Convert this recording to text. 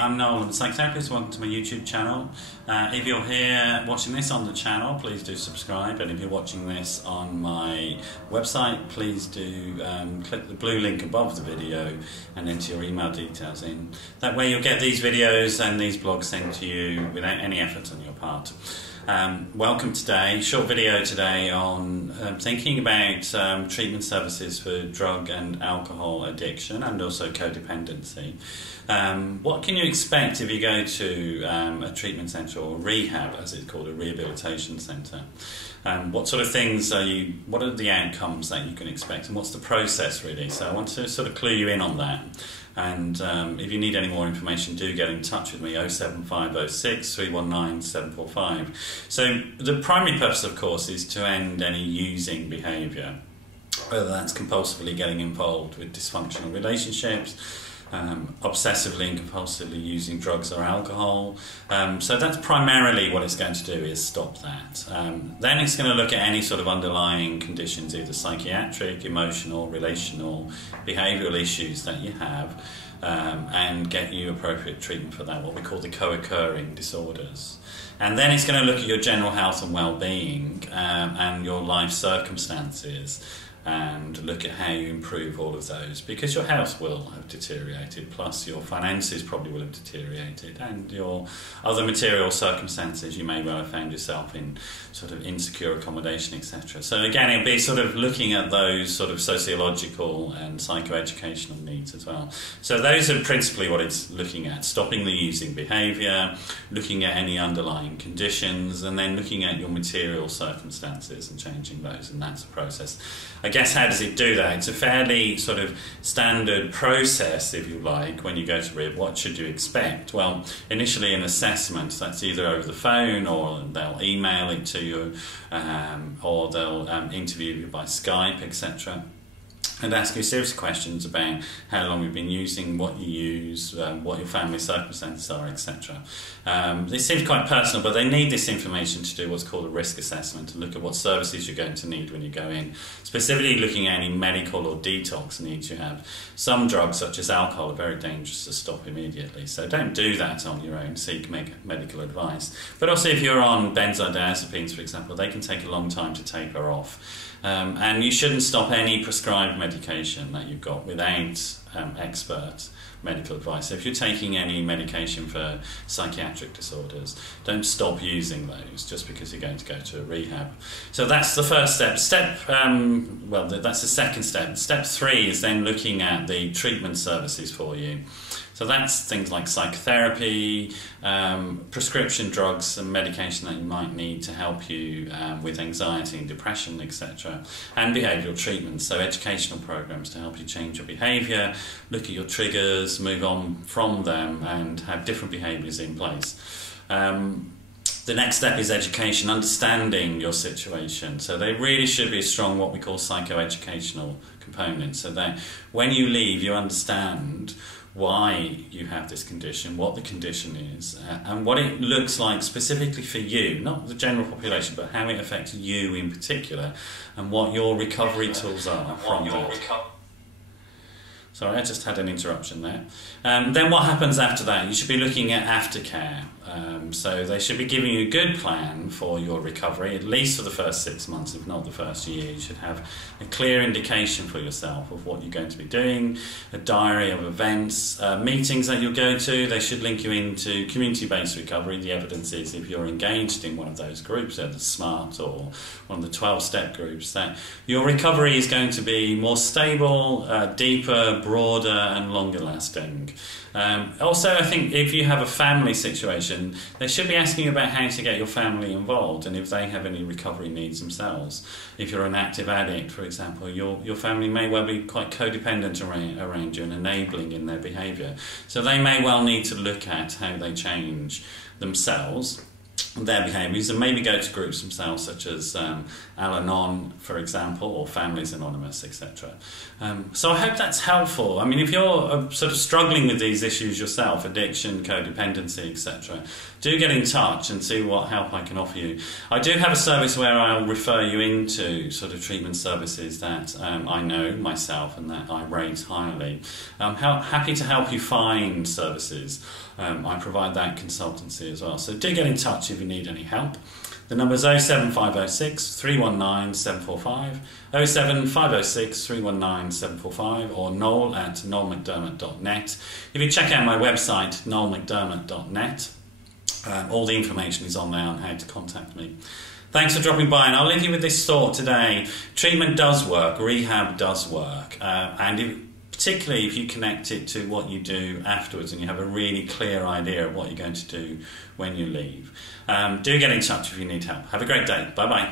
I'm Noel, I'm a psychotherapist. Welcome to my YouTube channel. If you're here watching this on the channel, please do subscribe, and if you're watching this on my website, please do click the blue link above the video and enter your email details in. That way you'll get these videos and these blogs sent to you without any effort on your part. Welcome today, short video today on thinking about treatment services for drug and alcohol addiction and also codependency. What can you expect if you go to a treatment centre or rehab, as it's called, a rehabilitation centre? What sort of things what are the outcomes that you can expect, and what's the process really? So I want to sort of clue you in on that. And if you need any more information, do get in touch with me, 07506 319 745. So the primary purpose, of course, is to end any using behaviour, whether that's compulsively getting involved with dysfunctional relationships, obsessively and compulsively using drugs or alcohol. So that's primarily what it's going to do, is stop that. Then it's going to look at any sort of underlying conditions, either psychiatric, emotional, relational, behavioural issues that you have, and get you appropriate treatment for that, what we call the co-occurring disorders. And then it's going to look at your general health and well-being and your life circumstances, and look at how you improve all of those, because your health will have deteriorated, plus your finances probably will have deteriorated, and your other material circumstances, you may well have found yourself in sort of insecure accommodation, etc. So again, it'll be sort of looking at those sort of sociological and psychoeducational needs as well. So those are principally what it's looking at: stopping the using behaviour, looking at any underlying conditions, and then looking at your material circumstances and changing those, and that's the process. I guess, how does it do that? It's a fairly sort of standard process, if you like, when you go to rehab. What should you expect? Well, initially an assessment, that's either over the phone, or they'll email it to you, or they'll interview you by Skype, etc. and ask you a series of questions about how long you've been using, what you use, what your family circumstances are, etc. This seems quite personal, but they need this information to do what's called a risk assessment, to look at what services you're going to need when you go in, specifically looking at any medical or detox needs you have. Some drugs, such as alcohol, are very dangerous to stop immediately, so don't do that on your own, seek medical advice. But also, if you're on benzodiazepines, for example, they can take a long time to taper off. And you shouldn't stop any prescribed medication that you've got without expert medical advice. So if you're taking any medication for psychiatric disorders, don't stop using those just because you're going to go to a rehab. So that's the first step. That's the second step. Step 3 is then looking at the treatment services for you. So that's things like psychotherapy, prescription drugs and medication that you might need to help you with anxiety and depression, etc. And behavioural treatment, so educational programs to help you change your behaviour, look at your triggers, move on from them, and have different behaviours in place. The next step is education, understanding your situation. So there really should be a strong, what we call, psychoeducational component, so that when you leave, you understand why you have this condition, what the condition is, and what it looks like specifically for you, not the general population, but how it affects you in particular, and what your recovery tools are from that. Sorry, I just had an interruption there. Then what happens after that? You should be looking at aftercare. So they should be giving you a good plan for your recovery, at least for the first 6 months, if not the first year. You should have a clear indication for yourself of what you're going to be doing, a diary of events, meetings that you'll go to. They should link you into community-based recovery. The evidence is, if you're engaged in one of those groups, the SMART or one of the 12-step groups, that your recovery is going to be more stable, deeper, broader and longer lasting. Also, I think if you have a family situation, they should be asking you about how to get your family involved, and if they have any recovery needs themselves. If you're an active addict, for example, your family may well be quite codependent around you and enabling in their behaviour. So they may well need to look at how they change themselves. their behaviours, and maybe go to groups themselves, such as Al-Anon, for example, or Families Anonymous, etc. So I hope that's helpful. I mean, if you're sort of struggling with these issues yourself, addiction, codependency, etc., do get in touch and see what help I can offer you. I do have a service where I'll refer you into sort of treatment services that I know myself and that I rate highly. I'm happy to help you find services. I provide that consultancy as well. So do get in touch if you need any help. The number is 07506 319 745, 07506 319 745, or noel@noelmcdermott.net. If you check out my website, noelmcdermott.net, all the information is on there on how to contact me. Thanks for dropping by, and I'll leave you with this thought today. Treatment does work, rehab does work, particularly if you connect it to what you do afterwards and you have a really clear idea of what you're going to do when you leave. Do get in touch if you need help. Have a great day. Bye-bye.